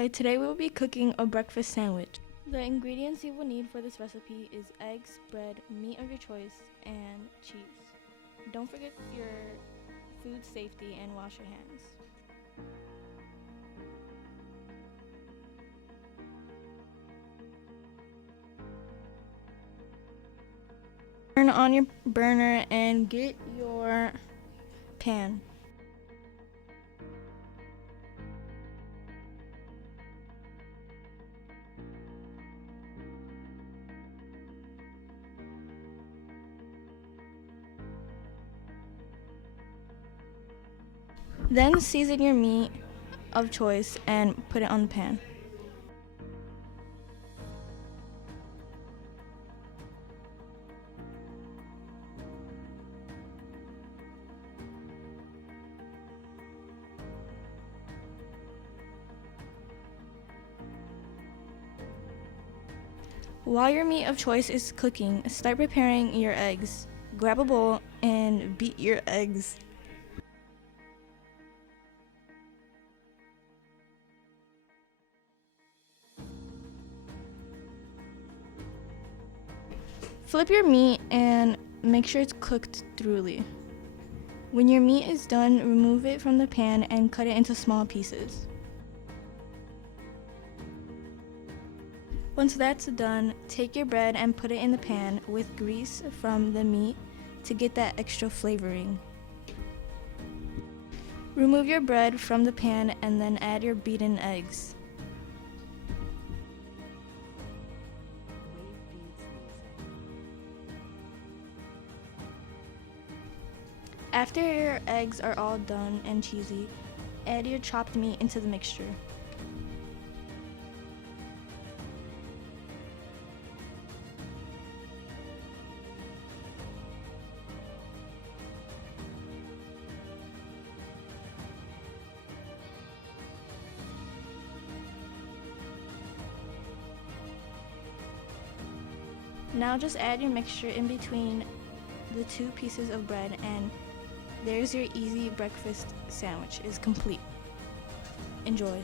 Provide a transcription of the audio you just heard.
Hi, today we will be cooking a breakfast sandwich. The ingredients you will need for this recipe is eggs, bread, meat of your choice, and cheese. Don't forget your food safety and wash your hands. Turn on your burner and get your pan. Then season your meat of choice and put it on the pan. While your meat of choice is cooking, start preparing your eggs. Grab a bowl and beat your eggs. Flip your meat and make sure it's cooked thoroughly. When your meat is done, remove it from the pan and cut it into small pieces. Once that's done, take your bread and put it in the pan with grease from the meat to get that extra flavoring. Remove your bread from the pan and then add your beaten eggs. After your eggs are all done and cheesy, add your chopped meat into the mixture. Now just add your mixture in between the two pieces of bread and there's your easy breakfast sandwich is complete. Enjoy.